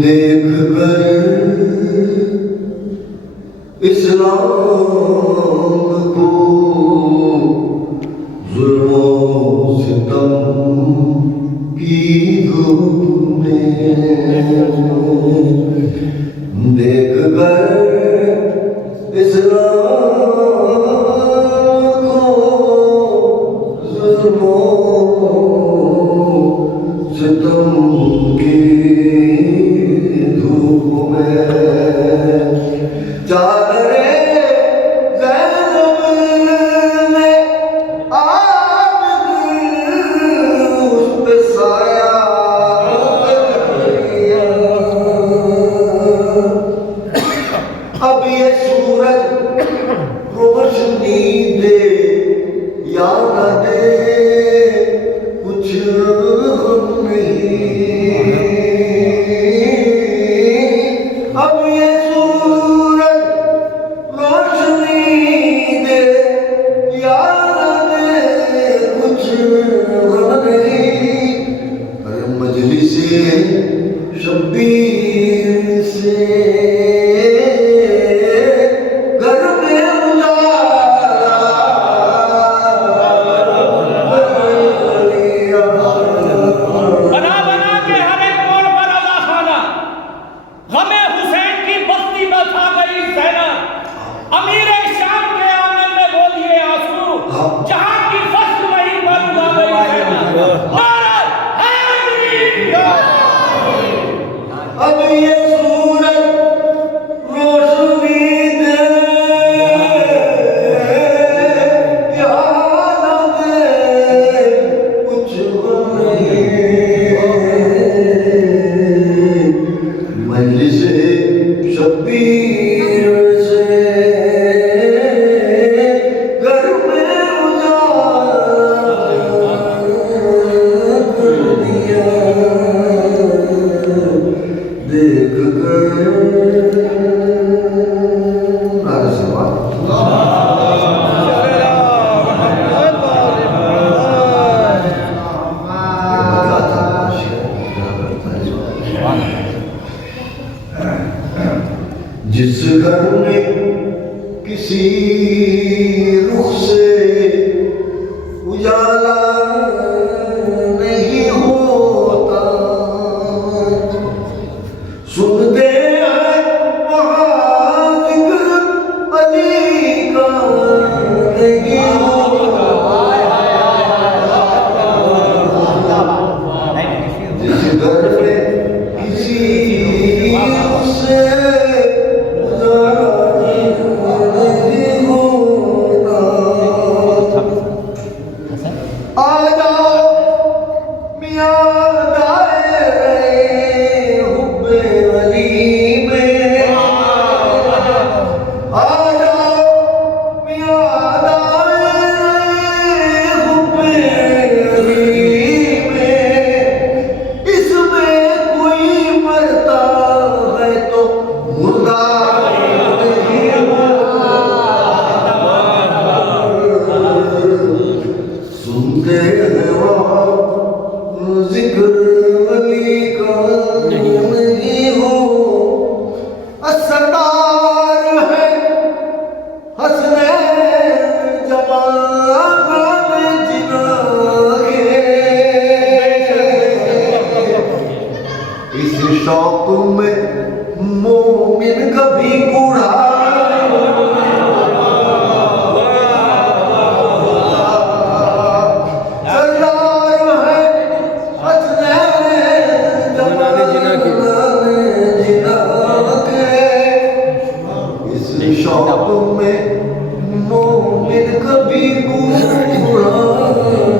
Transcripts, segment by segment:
देख कर इस्लाम को जुल्मों सितम की धूप में, देख कर इस्लाम को जुल्मों सितम की अब ये सूरज रोशनी दे या न दे कुछ नहीं, अब ये सूरज रोशनी दे या न दे कुछ नहीं। अरे मजलिसे शब्बीर से अब ये सूरज रोशनी दे या न दे कुछ नहीं, मजलिसे शब्बीर से घर में उजाला कर दिया। देख जिस घर में किसी रुख से उजाला नहीं होता, सुनते हैं वहाँ जिक्र अली का नहीं होता। जिस घर में किसी से उजाला नहीं होता, शौक में मोमिन कभी बूढ़ा सरदार है इस शौक में मोमिन कभी बूढ़ा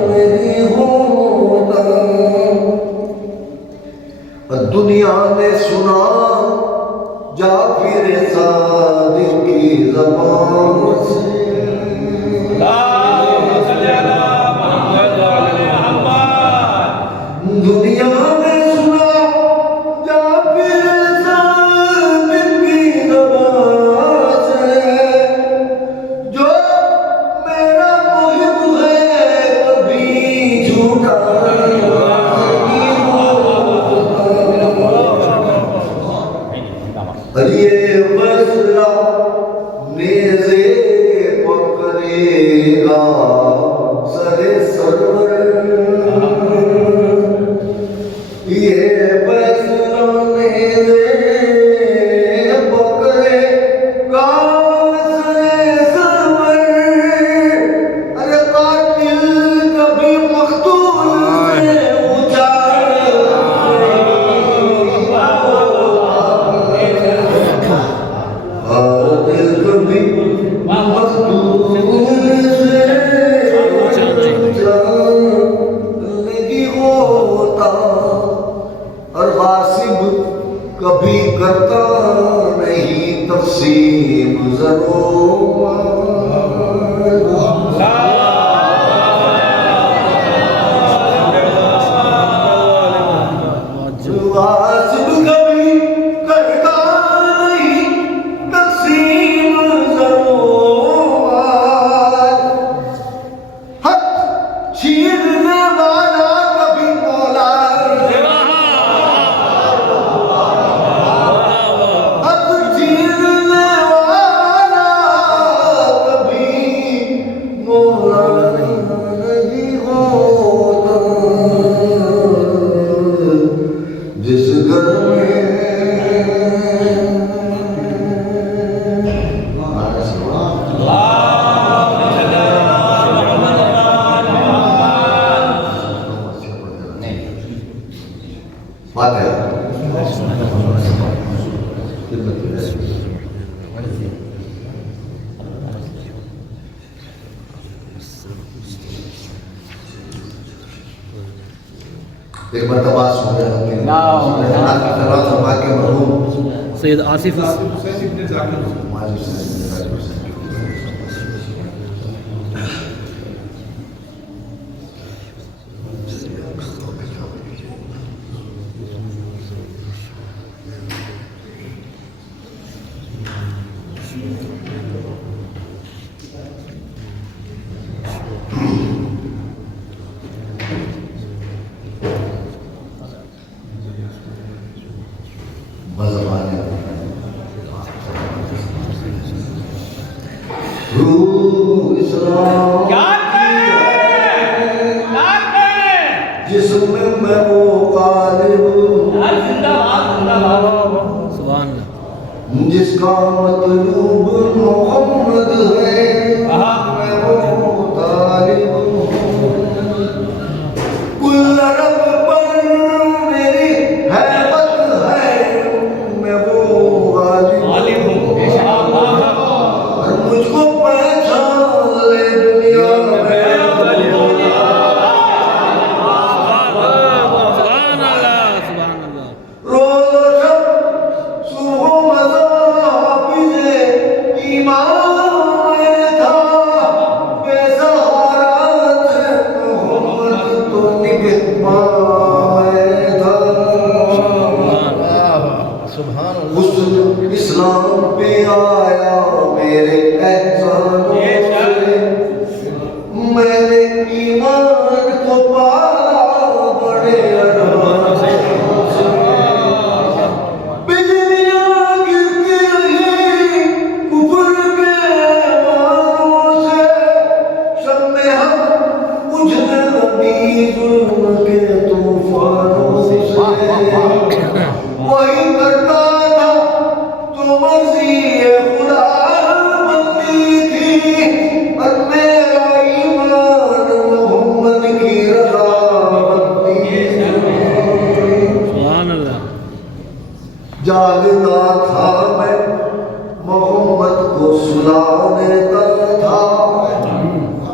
नहीं होता। दुनिया ने सुना जाफिर सादिक की ज़बान से दुनिया ने सुना जाफिर सादिक की ज़बान से जो मेरा मुहिब है कभी झूठा ये फैसला नेज़े पकड़ेगा सरे सरवर ये फैसला नेज़े पकड़ेगा सरे सरवर। अरे कातिल कभी मख्तूल से ऊंचा दिल कभी मखदूम से नहीं होता और गासिब कभी करता नहीं तक़सीम गासिब कभी करता नहीं तक़सीम हक छीनने वाला कभी मौला हक छीनने वाला कभी मौला नहीं होता। जिस घर में बात है एक मरतबा सुने सैयद आसिफ जिसमें मैं वो गालिब जिसका मतलूब मोहम्मद है मैं वो तालिब कुल अरब पर मेरी हैबत है मैं वो गालिब हूँ और मुझको पहचान ले दुनिया में इस्लाम पे आया मेरे एहसानों से मैंने ईमान को पाला बड़े अरमान से बिजलियां गिरती रही कुफर के वारों से शम्मे हम बुझने लगी जुल्म के तूफानों से वही जागता था मैं मोहम्मद को सुला देता था,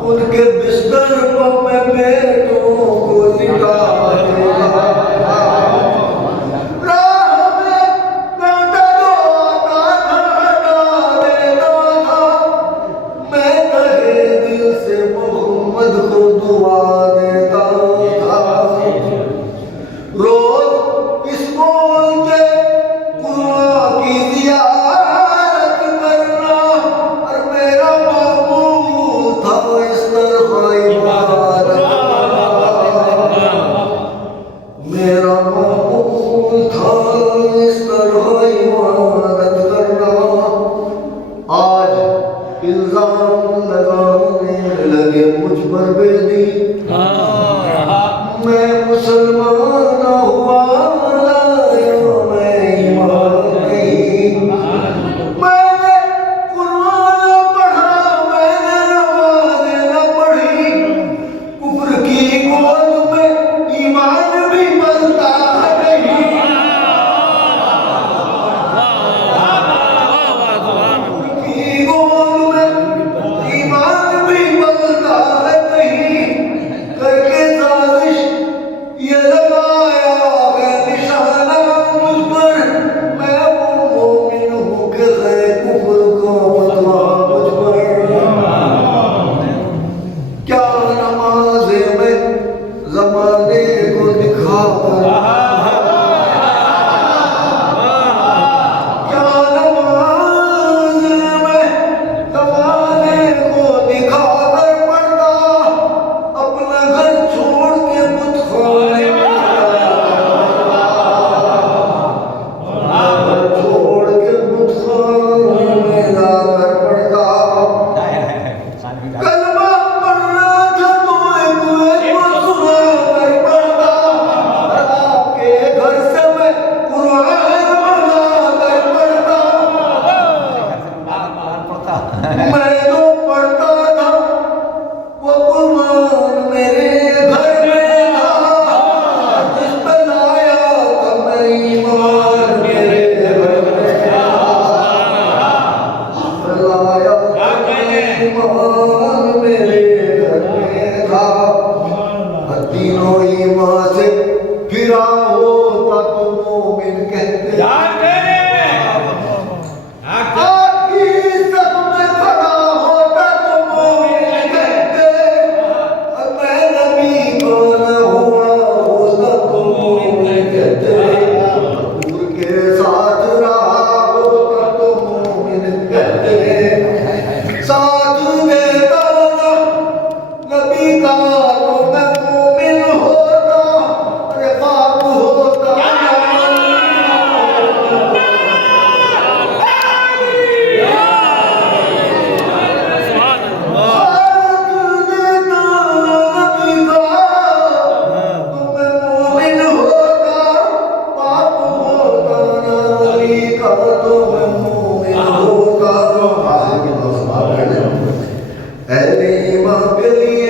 उनके बिस्तर पर मैं बेटों को लिटा देता था। राह में कांटा जो आता था हटा देता था, मैं कहे दिल से मोहम्मद को दुआ देता था। रोज इस बोलते कुरान की ज़ियारत करना, और मेरा मामूल था इस तरह इबादत करना। मेरा मामूल था इस तरह इबादत करना। आज इल्जाम लगाने लगे मुझ पर बेदी, मैं मुसलमान हुआ लाया मैं ईमान नहीं। मैंने कुरान पढ़ा, मैंने नमाज़ें न पढ़ी, कुफ्र की गोद में ईमान भी पलता नहीं। कुफ्र की गोद में ईमान भी पलता नहीं। करके साजिश ये लगाया है निशाना मुझ पर, मैं वो मोमिन हूँ कि है कुफ्र को फतवा मुझ पर। क्या नमाज़े में ज़माने को दिखाकर, क्या नमाज़े में ज़माने को दिखाकर पढ़ता, अपना घर छोड़ के बुत खाने में घर छोड़ के बुत खाने में जाकर पढ़ता। कलमा पढ़ना था तो एक को सुना कर पढ़ता, आपके घर से मैं कुरान मंगा कर पढ़ता। मैं जो पढ़ता था वो कुरान मेरे घर में था, जिस पर लाया था मैं ईमान मेरे घर में था, जिस पर लाया था मैं ईमान मेरे घर में था। तीनों ईमान से फिरा होता तो मोमिन कहते, आपकी सब में खड़ा होता तो मोमिन कहते, और मैं नबी को न हुआ होता तो मोमिन कहते। कुफ्र के साथ रहा होता तो मोमिन कहते। साथ देता ना नबी का तो मैं मोमिन होता, रफ़ाक होता अहले ईमान के लिए